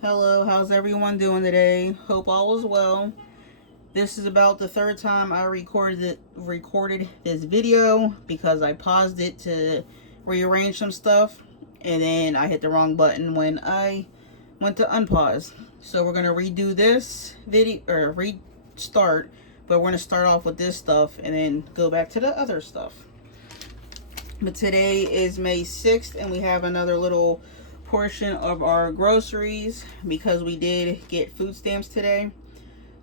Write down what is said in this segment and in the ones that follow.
Hello, how's everyone doing today? Hope all is well. This is about the third time I recorded this video because I paused it to rearrange some stuff and then I hit the wrong button when I went to unpause. So we're gonna redo this video or restart, but we're gonna start off with this stuff and then go back to the other stuff. But today is May 6th and we have another little portion of our groceries because we did get food stamps today.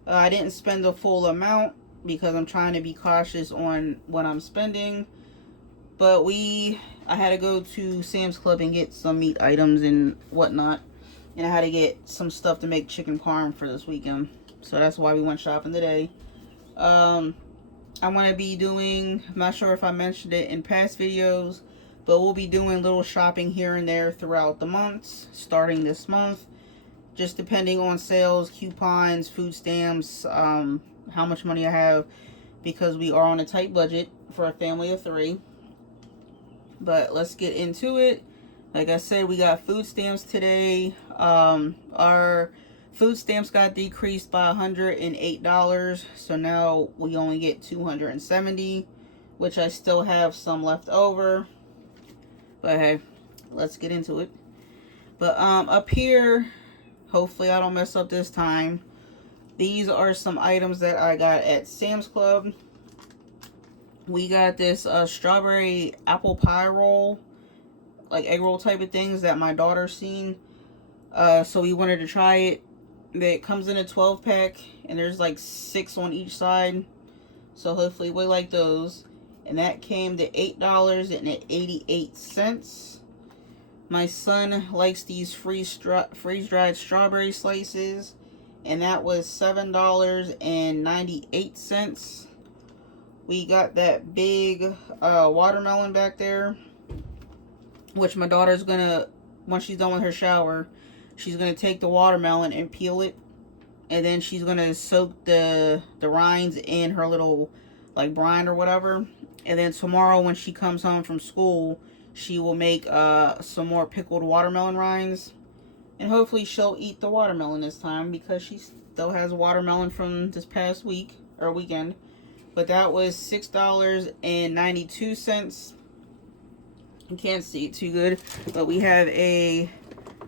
I didn't spend the full amount because I'm trying to be cautious on what I'm spending. But I had to go to Sam's Club and get some meat items and whatnot. And I had to get some stuff to make chicken parm for this weekend. So that's why we went shopping today. I'm going to be doing, I'm not sure if I mentioned it in past videos, but we'll be doing little shopping here and there throughout the months, starting this month. Just depending on sales, coupons, food stamps, how much money I have, because we are on a tight budget for a family of 3. But let's get into it. Like I said, we got food stamps today. Our food stamps got decreased by $108, so now we only get $270, which I still have some left over. But hey, let's get into it. But up here, hopefully I don't mess up this time. These are some items that I got at Sam's Club. We got this strawberry apple pie roll, like egg roll type of things that my daughter's seen. So we wanted to try it. It comes in a 12-pack, and there's like 6 on each side. So hopefully we like those. And that came to $8.88. My son likes these freeze-dried strawberry slices, and that was $7.98. We got that big watermelon back there, which my daughter's gonna, once she's done with her shower, she's gonna take the watermelon and peel it, and then she's gonna soak the rinds in her little like brine or whatever. And then tomorrow when she comes home from school, she will make some more pickled watermelon rinds. And hopefully she'll eat the watermelon this time because she still has watermelon from this past week or weekend. But that was $6.92. You can't see it too good. But we have a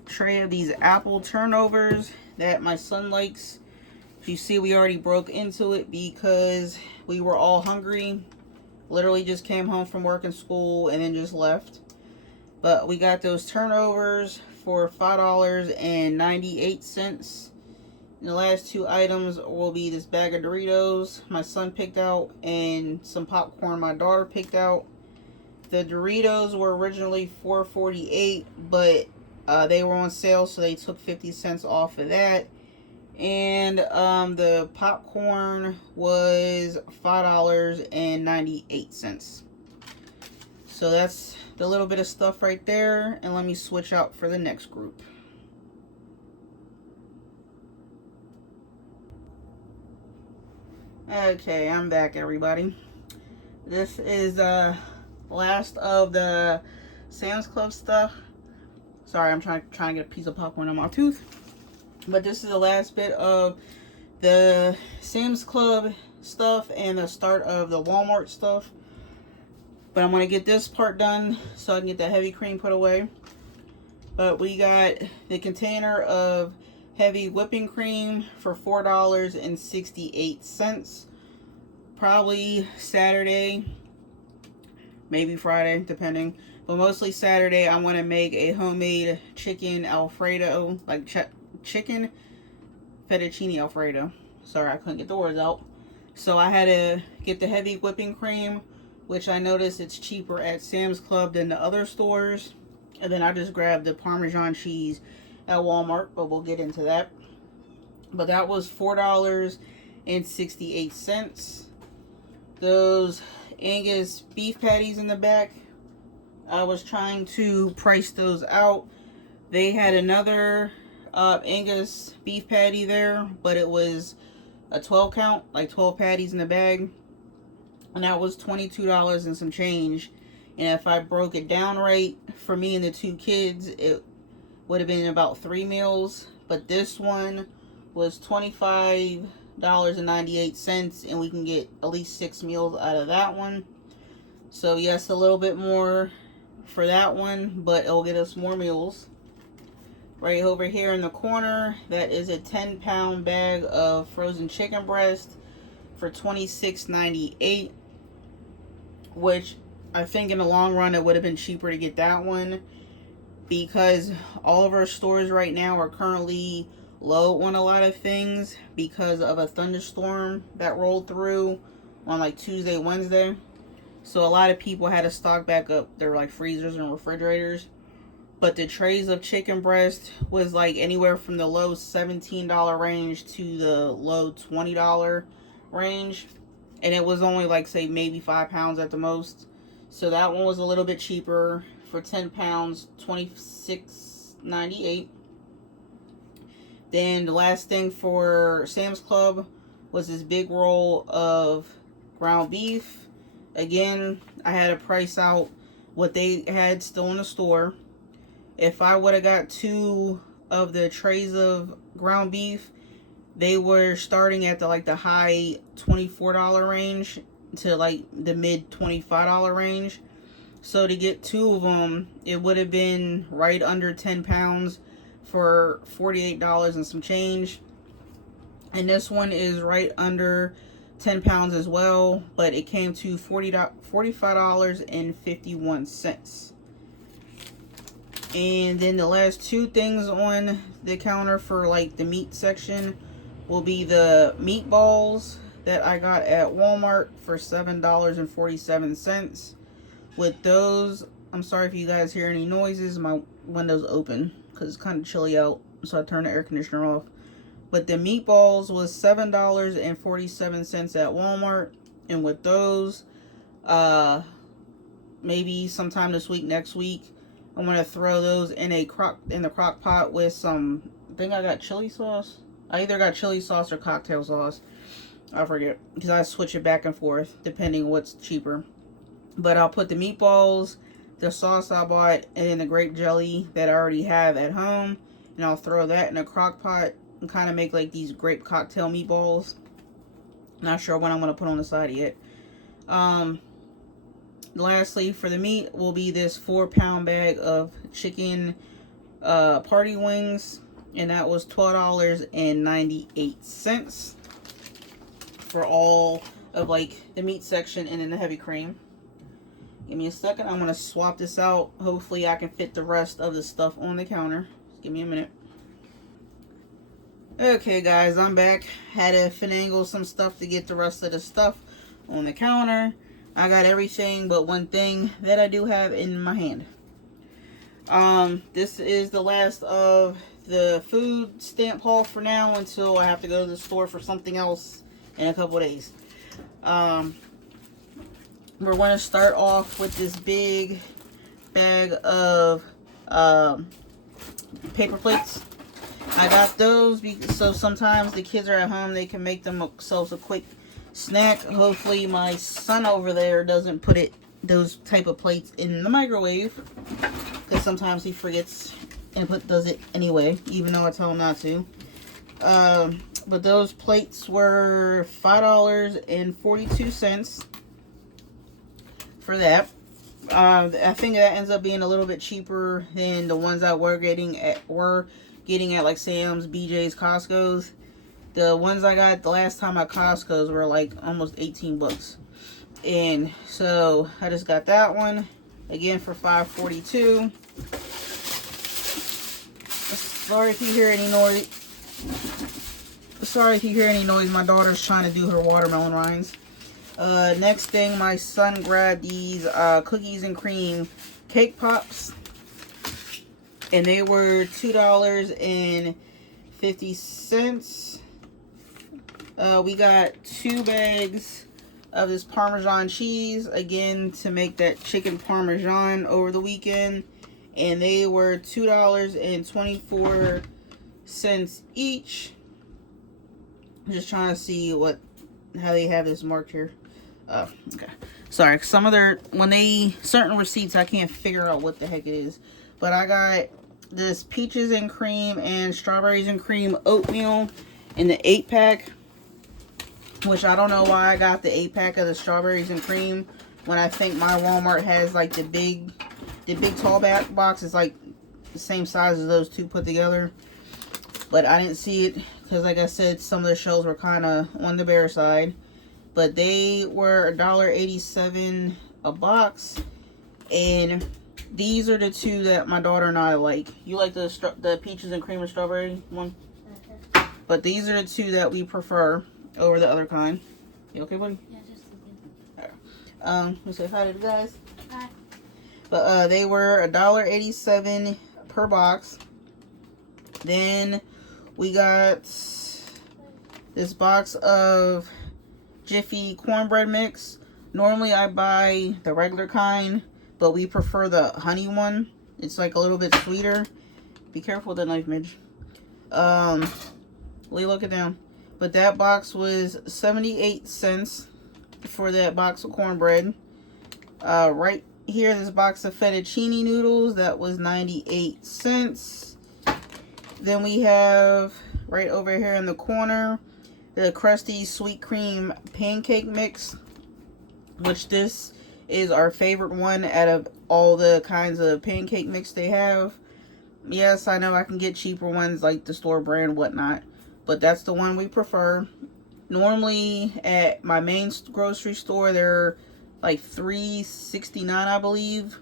tray of these apple turnovers that my son likes. You see, we already broke into it because we were all hungry. Literally just came home from work and school and then just left. But we got those turnovers for $5.98. And the last 2 items will be this bag of Doritos my son picked out and some popcorn my daughter picked out. The Doritos were originally $4.48, but they were on sale, so they took 50 cents off of that. And the popcorn was $5.98. So that's the little bit of stuff right there. And let me switch out for the next group. Okay, I'm back, everybody. This is last of the Sam's Club stuff. Sorry, I'm trying to get a piece of popcorn on my tooth. But this is the last bit of the Sam's Club stuff and the start of the Walmart stuff. But I'm going to get this part done so I can get the heavy cream put away. But we got the container of heavy whipping cream for $4.68. Probably Saturday, maybe Friday, depending. But mostly Saturday, I want to make a homemade chicken Alfredo, like chicken fettuccine Alfredo. Sorry, I couldn't get the words out. So I had to get the heavy whipping cream, which I noticed it's cheaper at Sam's Club than the other stores. And then I just grabbed the Parmesan cheese at Walmart, but we'll get into that. But that was $4.68. Those Angus beef patties in the back, I was trying to price those out. They had another Angus beef patty there, but it was a 12 count, like 12 patties in the bag, and that was $22 and some change. And if I broke it down right, for me and the 2 kids, it would have been about 3 meals, but this one was $25.98, and we can get at least 6 meals out of that one. So yes, a little bit more for that one, but it'll get us more meals. Right over here in the corner, that is a 10-pound bag of frozen chicken breast for $26.98, which I think in the long run it would have been cheaper to get that one, because all of our stores right now are currently low on a lot of things because of a thunderstorm that rolled through on like Tuesday, Wednesday. So a lot of people had to stock back up their like freezers and refrigerators. But the trays of chicken breast was like anywhere from the low $17 range to the low $20 range. And it was only like, say, maybe 5 pounds at the most. So that one was a little bit cheaper. For 10 pounds, $26.98. Then the last thing for Sam's Club was this big roll of ground beef. Again, I had to price out what they had still in the store. If I would have got 2 of the trays of ground beef, they were starting at the high $24 range to like the mid $25 range. So to get 2 of them, it would have been right under 10 pounds for $48 and some change. And this one is right under 10 pounds as well, but it came to $45.51. And then the last 2 things on the counter for like the meat section will be the meatballs that I got at Walmart for $7.47. With those, I'm sorry if you guys hear any noises, my window's open because it's kind of chilly out, so I turned the air conditioner off. But the meatballs was $7.47 at Walmart, and with those, maybe sometime this week, next week, I'm gonna throw those in the crock pot with some, I think I got chili sauce. I either got chili sauce or cocktail sauce. I forget, because I switch it back and forth depending what's cheaper. But I'll put the meatballs, the sauce I bought, and then the grape jelly that I already have at home, and I'll throw that in a crock pot and kind of make like these grape cocktail meatballs. Not sure what I'm gonna put on the side yet. Lastly, for the meat will be this 4-pound bag of chicken party wings, and that was $12.98 for all of like the meat section and then the heavy cream. Give me a second. I'm going to swap this out. Hopefully I can fit the rest of the stuff on the counter. Just give me a minute. Okay guys, I'm back. Had to finagle some stuff to get the rest of the stuff on the counter. I got everything but one thing that I do have in my hand. This is the last of the food stamp haul for now until I have to go to the store for something else in a couple days. We're going to start off with this big bag of paper plates. I got those so sometimes the kids are at home, they can make themselves a quick snack. Hopefully my son over there doesn't put those type of plates in the microwave, because sometimes he forgets and does it anyway, even though I tell him not to. But those plates were $5.42 for that. I think that ends up being a little bit cheaper than the ones I were getting at like Sam's, BJ's, Costco's. The ones I got the last time at Costco's were like almost 18 bucks. And so I just got that one again for $5.42. Sorry if you hear any noise. My daughter's trying to do her watermelon rinds. Next thing, my son grabbed these cookies and cream cake pops, and they were $2.50. We got 2 bags of this Parmesan cheese, again to make that chicken Parmesan over the weekend, and they were $2.24 each. I'm just trying to see how they have this marked here. Oh, okay. Sorry, certain receipts I can't figure out what the heck it is. But I got this peaches and cream and strawberries and cream oatmeal in the 8-pack. Which I don't know why I got the 8-pack of the strawberries and cream when I think my Walmart has like the big tall back box. It's like the same size as those two put together. But I didn't see it because, like I said, some of the shelves were kind of on the bare side. But they were $1.87 a box. And these are the two that my daughter and I like. You like the peaches and cream and strawberry one? But these are the two that we prefer over the other kind. You okay, buddy? Yeah, just a Alright. We say hi to the guys. Hi. But they were $1.87 per box. Then we got this box of Jiffy cornbread mix. Normally I buy the regular kind, but we prefer the honey one. It's like a little bit sweeter. Be careful with the knife, Midge. Look it down. But that box was 78 cents for that box of cornbread. Right here, this box of fettuccine noodles, that was 98 cents. Then we have right over here in the corner the crusty sweet cream pancake mix, which this is our favorite one out of all the kinds of pancake mix they have. Yes, I know I can get cheaper ones like the store brand whatnot, but that's the one we prefer. Normally at my main grocery store they're like $3.69 I believe,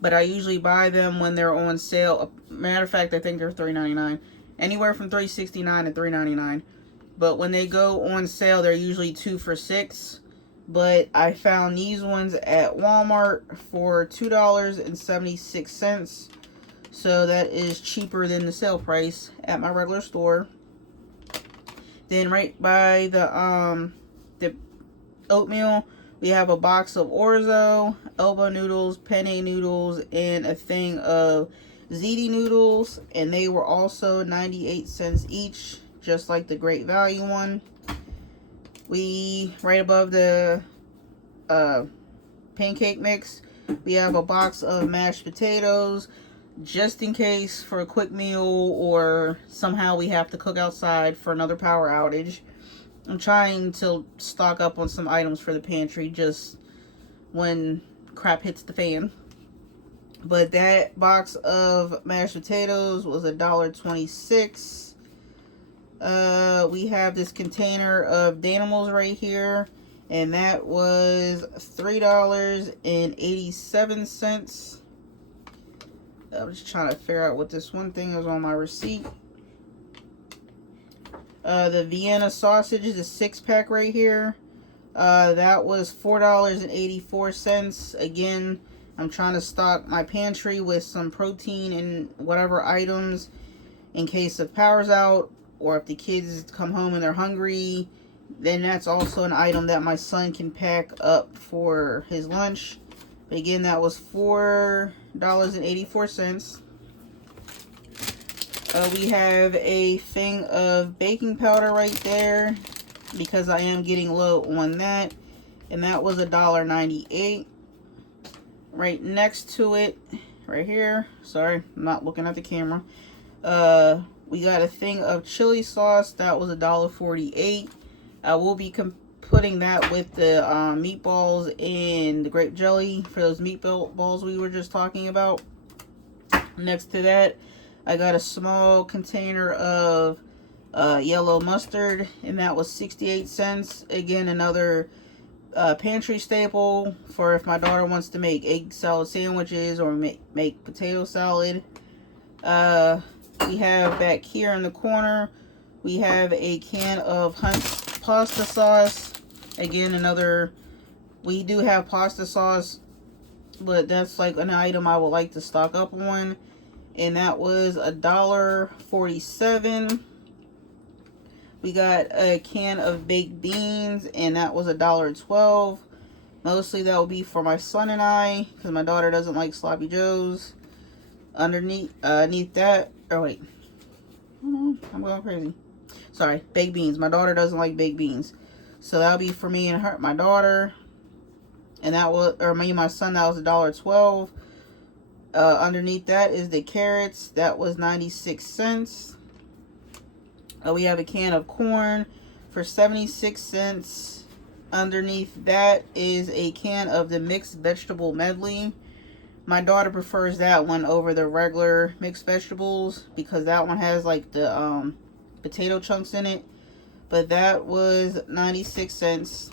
but I usually buy them when they're on sale. Matter of fact, I think they're $3.99, anywhere from $3.69 to $3.99. But when they go on sale, they're usually 2 for $6. But I found these ones at Walmart for $2.76. So that is cheaper than the sale price at my regular store. Then right by the oatmeal, we have a box of orzo, elbow noodles, penne noodles, and a thing of ziti noodles. And they were also 98 cents each, just like the Great Value one. We, right above the pancake mix, we have a box of mashed potatoes, just in case for a quick meal or somehow we have to cook outside for another power outage. I'm trying to stock up on some items for the pantry just when crap hits the fan. But that box of mashed potatoes was $1.26. We have this container of Danimals right here, and that was $3.87. I'm just trying to figure out what this one thing is on my receipt. The Vienna sausage is a 6-pack right here. That was $4.84. Again, I'm trying to stock my pantry with some protein and whatever items in case the power's out, or if the kids come home and they're hungry. Then that's also an item that my son can pack up for his lunch. But again, that was $4.84. We have a thing of baking powder right there because I am getting low on that, and that was $1.98. Right next to it, right here, sorry, I'm not looking at the camera, we got a thing of chili sauce. That was $1.48. I will be putting that with the meatballs and the grape jelly for those meatballs we were just talking about. Next to that, I got a small container of yellow mustard, and that was 68 cents. Again, another pantry staple for if my daughter wants to make egg salad sandwiches or make potato salad. We have back here in the corner, we have a can of Hunt's pasta sauce. Again, we do have pasta sauce, but that's like an item I would like to stock up on. And that was $1.47. We got a can of baked beans, and that was $1.12. Mostly that will be for my son and I, because my daughter doesn't like sloppy joes. Underneath that, oh wait, I'm going crazy. Sorry, baked beans. My daughter doesn't like baked beans, so that'll be for me and my daughter. And that was, or me and my son, that was $1.12. Underneath that is the carrots. That was 96 cents. We have a can of corn for 76 cents. Underneath that is a can of the mixed vegetable medley. My daughter prefers that one over the regular mixed vegetables because that one has like the potato chunks in it. But that was 96 cents.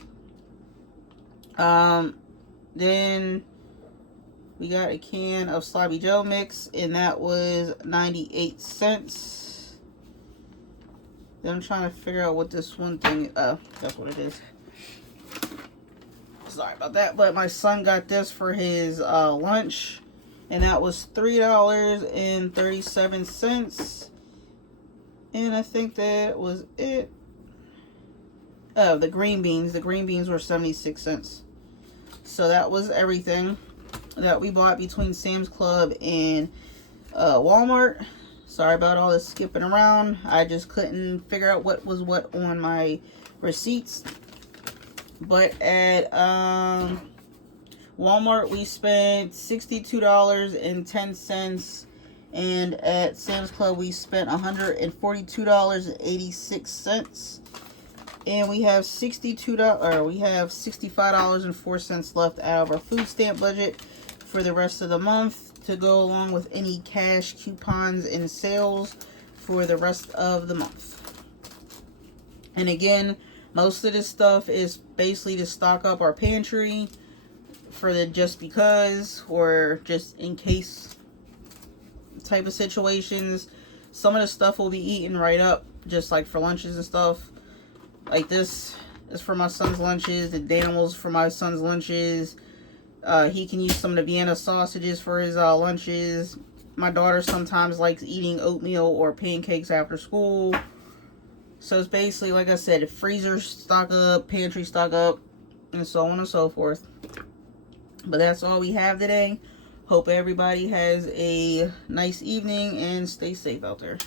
Then we got a can of Sloppy Joe mix, and that was 98 cents. Then I'm trying to figure out what this one thing, that's what it is. Sorry about that, but my son got this for his lunch, and that was $3.37. And I think that was it. Oh, the green beans. The green beans were 76 cents. So that was everything that we bought between Sam's Club and Walmart. Sorry about all this skipping around. I just couldn't figure out what was what on my receipts. But at Walmart we spent $62.10, and at Sam's Club we spent $142.86. And we have $65.04 left out of our food stamp budget for the rest of the month to go along with any cash, coupons, and sales for the rest of the month. And again, most of this stuff is basically to stock up our pantry for the just because or just in case type of situations. Some of the stuff will be eaten right up, just like for lunches and stuff. Like this is for my son's lunches. The Danimals for my son's lunches. He can use some of the Vienna sausages for his lunches. My daughter sometimes likes eating oatmeal or pancakes after school. So it's basically, like I said, freezer stock up, pantry stock up, and so on and so forth. But that's all we have today. Hope everybody has a nice evening and stay safe out there.